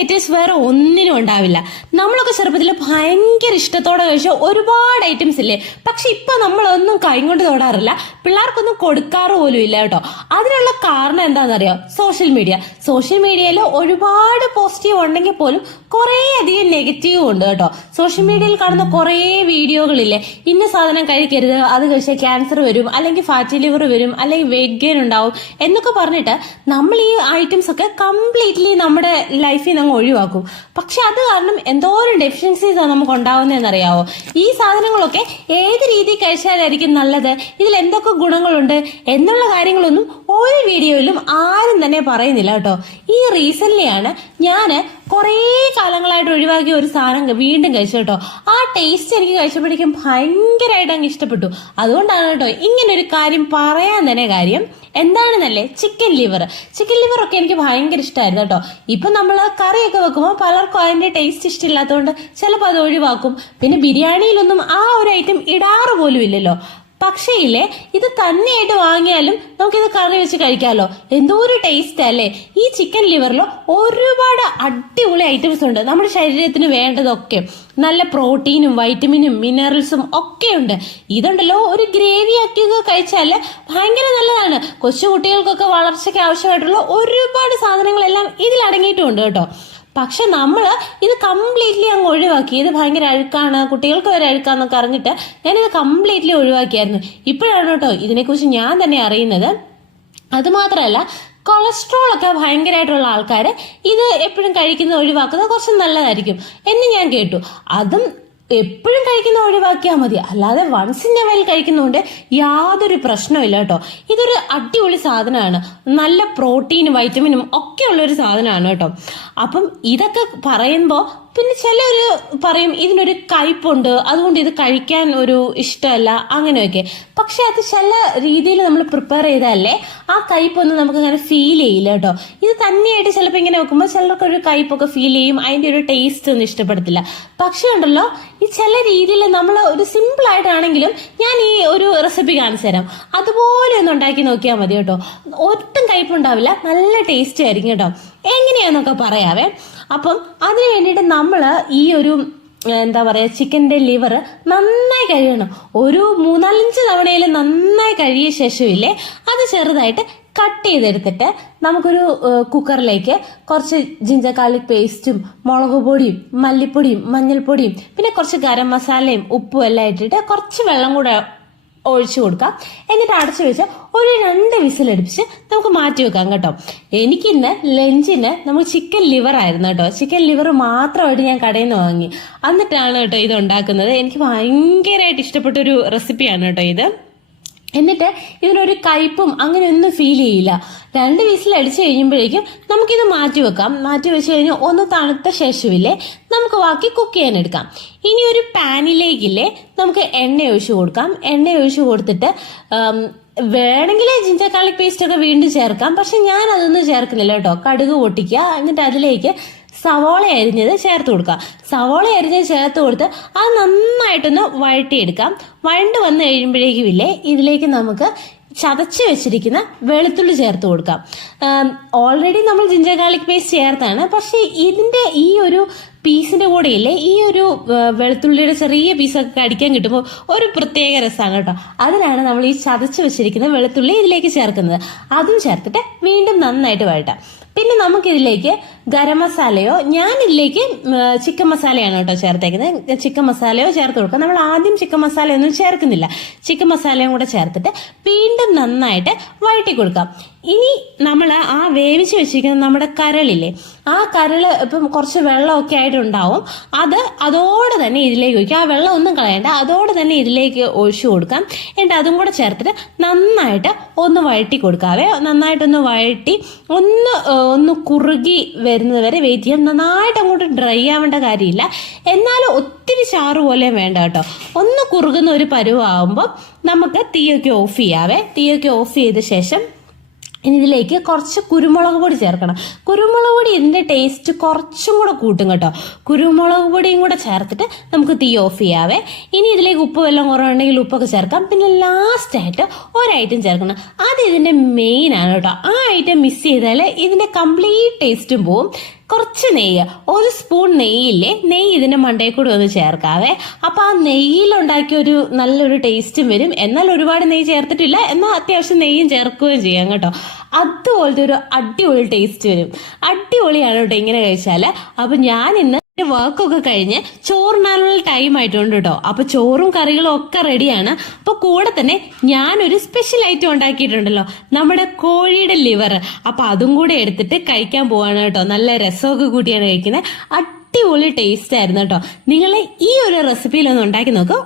Items വേറെ ഒന്നിനും ഉണ്ടാവില്ല. നമ്മളൊക്കെ ചെറുപ്പത്തിൽ ഭയങ്കര ഇഷ്ടത്തോടെ കഴിച്ച ഒരുപാട് ഐറ്റംസ് ഇല്ലേ? പക്ഷെ ഇപ്പൊ നമ്മളൊന്നും കൈകൊണ്ട് തൊടാറില്ല, പിള്ളേർക്കൊന്നും കൊടുക്കാറ് പോലും ഇല്ല കേട്ടോ. അതിനുള്ള കാരണം എന്താണെന്നറിയോ? സോഷ്യൽ മീഡിയയിൽ ഒരുപാട് പോസിറ്റീവ് ഉണ്ടെങ്കിൽ പോലും കുറേ അധികം നെഗറ്റീവും ഉണ്ട് കേട്ടോ. സോഷ്യൽ മീഡിയയിൽ കാണുന്ന കുറേ വീഡിയോകളില്ലേ, ഇന്ന സാധനം കഴിക്കരുത്, അത് കഴിച്ചാൽ ക്യാൻസർ വരും, അല്ലെങ്കിൽ ഫാറ്റി ലിവർ വരും, അല്ലെങ്കിൽ വെയിറ്റ് ഗെയിൻ ഉണ്ടാവും എന്നൊക്കെ പറഞ്ഞിട്ട് നമ്മൾ ഈ ഐറ്റംസ് ഒക്കെ കംപ്ലീറ്റ്ലി നമ്മുടെ ലൈഫിൽ നിന്ന് ഒഴിവാക്കും. പക്ഷെ അത് കാരണം എന്തോരം ഡെഫിഷ്യൻസീസ് ആണ് നമുക്ക് ഉണ്ടാവുന്നതെന്നറിയാവോ? ഈ സാധനങ്ങളൊക്കെ ഏത് രീതിയിൽ കഴിച്ചാലായിരിക്കും നല്ലത്, ഇതിൽ എന്തൊക്കെ ഗുണങ്ങളുണ്ട് എന്നുള്ള കാര്യങ്ങളൊന്നും ഒരു വീഡിയോയിലും ആരും തന്നെ പറയുന്നില്ല കേട്ടോ. ഈ റീസെന്റ്ലിയാണ് ഞാൻ കുറേ കാലങ്ങളായിട്ട് ഒഴിവാക്കിയ ഒരു സാധനം വീണ്ടും കഴിച്ചു കേട്ടോ. ആ ടേസ്റ്റ് എനിക്ക് കഴിച്ചപ്പോഴേക്കും ഭയങ്കരമായിട്ട് അങ്ങ് ഇഷ്ടപ്പെട്ടു. അതുകൊണ്ടാണ് കേട്ടോ ഇങ്ങനെ ഒരു കാര്യം പറയാൻ തന്നെ കാര്യം. എന്താണെന്നല്ലേ, ചിക്കൻ ലിവർ ഒക്കെ എനിക്ക് ഭയങ്കര ഇഷ്ടമായിരുന്നു കേട്ടോ. ഇപ്പൊ നമ്മൾ കറിയൊക്കെ വെക്കുമ്പോൾ പലർക്കും അതിന്റെ ടേസ്റ്റ് ഇഷ്ടമില്ലാത്തതുകൊണ്ട് ചിലപ്പോൾ അത് ഒഴിവാക്കും. പിന്നെ ബിരിയാണിയിലൊന്നും ആ ഒരു ഐറ്റം ഇടാറ് പോലും ഇല്ലല്ലോ. പക്ഷേ ഇല്ലേ, ഇത് തന്നെയായിട്ട് വാങ്ങിയാലും നമുക്കിത് കറി വെച്ച് കഴിക്കാമല്ലോ. എന്തോ ഒരു ടേസ്റ്റ് അല്ലേ. ഈ ചിക്കൻ ലിവറിൽ ഒരുപാട് അടിപൊളി ഐറ്റംസ് ഉണ്ട്, നമ്മുടെ ശരീരത്തിന് വേണ്ടതൊക്കെ. നല്ല പ്രോട്ടീനും വൈറ്റമിനും മിനറൽസും ഒക്കെ ഉണ്ട്. ഇതുണ്ടല്ലോ, ഒരു ഗ്രേവി ആക്കിയൊക്കെ കഴിച്ചാൽ ഭയങ്കര നല്ലതാണ്. കൊച്ചു കുട്ടികൾക്കൊക്കെ വളർച്ചയ്ക്ക് ആവശ്യമായിട്ടുള്ള ഒരുപാട് സാധനങ്ങളെല്ലാം ഇതിൽ അടങ്ങിയിട്ടുമുണ്ട് കേട്ടോ. പക്ഷെ നമ്മള് ഇത് കംപ്ലീറ്റ്ലി അങ്ങ് ഒഴിവാക്കി. ഇത് ഭയങ്കര അഴുക്കാണ്, കുട്ടികൾക്ക് വരെ അഴുക്കാന്നൊക്കെ അറിഞ്ഞിട്ട് ഞാനിത് കംപ്ലീറ്റ്ലി ഒഴിവാക്കിയായിരുന്നു. ഇപ്പോഴാണ് കേട്ടോ ഇതിനെക്കുറിച്ച് ഞാൻ തന്നെ അറിയുന്നത്. അതുമാത്രമല്ല, കൊളസ്ട്രോൾ ഒക്കെ ഭയങ്കരമായിട്ടുള്ള ആൾക്കാർ ഇത് എപ്പോഴും കഴിക്കുന്നത് ഒഴിവാക്കുന്നത് കുറച്ച് നല്ലതായിരിക്കും എന്ന് ഞാൻ കേട്ടു. അതും എപ്പോഴും കഴിക്കുന്ന ഒഴിവാക്കിയാൽ മതി, അല്ലാതെ വൺസ് ഇൻ എ വൈൽ കഴിക്കുന്നതുകൊണ്ട് യാതൊരു പ്രശ്നമില്ല കേട്ടോ. ഇതൊരു അടിപൊളി സാധനമാണ്, നല്ല പ്രോട്ടീനും വൈറ്റമിനും ഒക്കെ ഉള്ളൊരു സാധനമാണ് കേട്ടോ. അപ്പം ഇതൊക്കെ പറയുമ്പോൾ പിന്നെ ചിലര് പറയും ഇതിനൊരു കയ്പുണ്ട്, അതുകൊണ്ട് ഇത് കഴിക്കാൻ ഒരു ഇഷ്ടമല്ല അങ്ങനെയൊക്കെ. പക്ഷെ അത് ചില രീതിയിൽ നമ്മൾ പ്രിപ്പയർ ചെയ്താലേ ആ കയ്പൊന്നും നമുക്ക് അങ്ങനെ ഫീൽ ചെയ്യില്ല കേട്ടോ. ഇത് തന്നെയായിട്ട് ചിലപ്പോൾ ഇങ്ങനെ വെക്കുമ്പോൾ ചിലർക്കൊരു കയ്പൊക്കെ ഫീൽ ചെയ്യും, അതിന്റെ ഒരു ടേസ്റ്റ് ഒന്നും ഇഷ്ടപ്പെടത്തില്ല. പക്ഷെ ഉണ്ടല്ലോ, ഈ ചില രീതിയിൽ നമ്മൾ ഒരു സിമ്പിൾ ആയിട്ടാണെങ്കിലും ഞാൻ ഈ ഒരു റെസിപ്പി കാണിച്ചു തരാം, അതുപോലെ ഒന്ന് ഉണ്ടാക്കി നോക്കിയാൽ മതി കേട്ടോ. ഒട്ടും കയ്പുണ്ടാവില്ല, നല്ല ടേസ്റ്റ് ആയിരിക്കും കേട്ടോ. എങ്ങനെയാന്നൊക്കെ പറയാവേ. അപ്പം അതിന് വേണ്ടിയിട്ട് നമ്മൾ ഈ ഒരു എന്താ പറയുക, ചിക്കൻ്റെ ലിവർ നന്നായി കഴുകണം. ഒരു 3-4 തവണയിൽ നന്നായി കഴുകിയ ശേഷമില്ലേ, അത് ചെറുതായിട്ട് കട്ട് ചെയ്തെടുത്തിട്ട് നമുക്കൊരു കുക്കറിലേക്ക് കുറച്ച് ജിഞ്ചർ ഗാർലിക് പേസ്റ്റും മുളക് പൊടിയും മല്ലിപ്പൊടിയും മഞ്ഞൾപ്പൊടിയും പിന്നെ കുറച്ച് ഗരം മസാലയും ഉപ്പും എല്ലാം ഇട്ടിട്ട് കുറച്ച് വെള്ളം കൂടെ ഒഴിച്ചു കൊടുക്കാം. എന്നിട്ട് അടച്ചു വെച്ച് ഒരു 2 വിസിലടിപ്പിച്ച് നമുക്ക് മാറ്റി വെക്കാം കേട്ടോ. എനിക്കിന്ന് ലഞ്ചിന് നമുക്ക് ചിക്കൻ ലിവർ ആയിരുന്നു കേട്ടോ. ചിക്കൻ ലിവർ മാത്രമായിട്ട് ഞാൻ കടയിൽ നിന്ന് വാങ്ങി, എന്നിട്ടാണ് കേട്ടോ ഇത് ഉണ്ടാക്കുന്നത്. എനിക്ക് ഭയങ്കരമായിട്ട് ഇഷ്ടപ്പെട്ടൊരു റെസിപ്പിയാണ് കേട്ടോ ഇത്. എന്നിട്ട് ഇതിനൊരു കയ്പും അങ്ങനെ ഒന്നും ഫീൽ ചെയ്യില്ല. 2 വിസിൽ അടിച്ചു കഴിയുമ്പോഴേക്കും നമുക്കിത് മാറ്റി വെക്കാം. മാറ്റി വെച്ച് കഴിഞ്ഞാൽ ഒന്ന് തണുത്ത ശേഷമില്ലേ നമുക്ക് ബാക്കി കുക്ക് ചെയ്യാൻ എടുക്കാം. ഇനി ഒരു പാനിലേക്കില്ലേ നമുക്ക് എണ്ണ ഒഴിച്ചു കൊടുക്കാം. എണ്ണ ഒഴിച്ചു കൊടുത്തിട്ട് വേണമെങ്കിൽ ജിഞ്ചർ ഗാർലിക് പേസ്റ്റ് ഒക്കെ വീണ്ടും ചേർക്കാം. പക്ഷെ ഞാൻ അതൊന്നും ചേർക്കുന്നില്ല കേട്ടോ. കടുക് പൊട്ടിക്കുക, എന്നിട്ട് അതിലേക്ക് സവോള അരിഞ്ഞത് ചേർത്ത് കൊടുക്കുക. സവോള അരിഞ്ഞത് ചേർത്ത് കൊടുത്ത് അത് നന്നായിട്ടൊന്ന് വഴട്ടിയെടുക്കാം. വഴണ്ട് വന്നു കഴിയുമ്പോഴേക്കും ഇല്ലേ ഇതിലേക്ക് നമുക്ക് ചതച്ച് വെച്ചിരിക്കുന്ന വെളുത്തുള്ളി ചേർത്ത് കൊടുക്കാം. ഓൾറെഡി നമ്മൾ ജിഞ്ചർ ഗാർലിക് പേസ്റ്റ് ചേർത്താണ്, പക്ഷെ ഇതിന്റെ ഈ ഒരു പീസിന്റെ കൂടെ ഇല്ലേ ഈ ഒരു വെളുത്തുള്ളിയുടെ ചെറിയ പീസൊക്കെ കടിക്കാൻ കിട്ടുമ്പോൾ ഒരു പ്രത്യേക രസമാണ് കേട്ടോ. അതിനാണ് നമ്മൾ ഈ ചതച്ച് വെച്ചിരിക്കുന്ന വെളുത്തുള്ളി ഇതിലേക്ക് ചേർക്കുന്നത്. അതും ചേർത്തിട്ട് വീണ്ടും നന്നായിട്ട് വഴട്ടാം. പിന്നെ നമുക്കിതിലേക്ക് ഗരം മസാലയോ, ഞാനിതിലേക്ക് ചിക്കൻ മസാലയാണ് കേട്ടോ ചേർത്തേക്കുന്നത്. ചിക്കൻ മസാലയോ ചേർത്ത് കൊടുക്കാം. നമ്മൾ ആദ്യം ചിക്കൻ മസാലയൊന്നും ചേർക്കുന്നില്ല, ചിക്കൻ മസാലയും കൂടെ ചേർത്തിട്ട് വീണ്ടും നന്നായിട്ട് വഴറ്റി കൊടുക്കാം. ഇനി നമ്മൾ ആ വേവിച്ച് വെച്ചിരിക്കുന്ന നമ്മുടെ കരളില്ലേ, ആ കരള് ഇപ്പം കുറച്ച് വെള്ളമൊക്കെ ആയിട്ടുണ്ടാവും, അതോടെ തന്നെ ഇതിലേക്ക് ഒഴിക്കുക. ആ വെള്ളം ഒന്നും കളയണ്ട, അതോടെ തന്നെ ഇതിലേക്ക് ഒഴിച്ചു കൊടുക്കാം. എന്നിട്ട് അതും കൂടെ ചേർത്തിട്ട് നന്നായിട്ട് ഒന്ന് വഴറ്റി കൊടുക്കാവേ. നന്നായിട്ടൊന്ന് വഴറ്റി ഒന്ന് കുറുകി വരുന്നത് വരെ വെയിറ്റ് ചെയ്യാം. നന്നായിട്ട് അങ്ങോട്ട് ഡ്രൈ ആവേണ്ട കാര്യമില്ല, എന്നാലും ഒത്തിരി ചാറ് പോലെ വേണ്ട കേട്ടോ. ഒന്ന് കുറുകുന്ന ഒരു പരുവാകുമ്പോൾ നമുക്ക് തീയൊക്കെ ഓഫ് ചെയ്യാവേ. തീയൊക്കെ ഓഫ് ചെയ്ത ശേഷം ഇനി ഇതിലേക്ക് കുറച്ച് കുരുമുളക് പൊടി ചേർക്കണം. കുരുമുളക് പൊടി ഇതിന്റെ ടേസ്റ്റ് കുറച്ചും കൂടെ കൂട്ടും കേട്ടോ. കുരുമുളക് പൊടിയും കൂടെ ചേർത്തിട്ട് നമുക്ക് തീ ഓഫ് ചെയ്യാവേ. ഇനി ഇതിലേക്ക് ഉപ്പ് വല്ലതും കുറവുണ്ടെങ്കിൽ ഉപ്പൊക്കെ ചേർക്കാം. പിന്നെ ലാസ്റ്റ് ആയിട്ട് ഒരു ഐറ്റം ചേർക്കണം, അത് ഇതിന്റെ മെയിൻ ആണ് കേട്ടോ. ആ ഐറ്റം മിസ് ചെയ്താൽ ഇതിന്റെ കംപ്ലീറ്റ് ടേസ്റ്റും പോവും. കുറച്ച് നെയ്യ്, ഒരു സ്പൂൺ നെയ്യില്ലേ, നെയ്യ് ഇതിന്റെ മണ്ടയിൽ കൂടി ഒന്ന് ചേർക്കാവേ. അപ്പൊ ആ നെയ്യിലുണ്ടാക്കിയ ഒരു നല്ലൊരു ടേസ്റ്റും വരും. എന്നാൽ ഒരുപാട് നെയ്യ് ചേർത്തിട്ടില്ല, എന്നാൽ അത്യാവശ്യം നെയ്യും ചേർക്കുകയും ചെയ്യാം കേട്ടോ. അതുപോലത്തെ ഒരു അടിപൊളി ടേസ്റ്റ് വരും. അടിപൊളിയാണ് കേട്ടോ ഇങ്ങനെ കഴിച്ചാല്. അപ്പൊ ഞാൻ ഇന്ന് വർക്കൊക്കെ കഴിഞ്ഞ് ചോറിനാനുള്ള ടൈം ആയിട്ടുണ്ട് കേട്ടോ. അപ്പൊ ചോറും കറികളും ഒക്കെ റെഡിയാണ്. അപ്പൊ കൂടെ തന്നെ ഞാനൊരു സ്പെഷ്യൽ ഐറ്റം ഉണ്ടാക്കിയിട്ടുണ്ടല്ലോ, നമ്മുടെ കോഴിയുടെ ലിവർ. അപ്പൊ അതും കൂടെ എടുത്തിട്ട് കഴിക്കാൻ പോവാണ് കേട്ടോ. നല്ല രസമൊക്കെ കൂട്ടിയാണ് കഴിക്കുന്നത്. അടിപൊളി ടേസ്റ്റ് ആയിരുന്നു കേട്ടോ. നിങ്ങൾ ഈ ഒരു റെസിപ്പിയിലൊന്ന് ഉണ്ടാക്കി നോക്കൂ.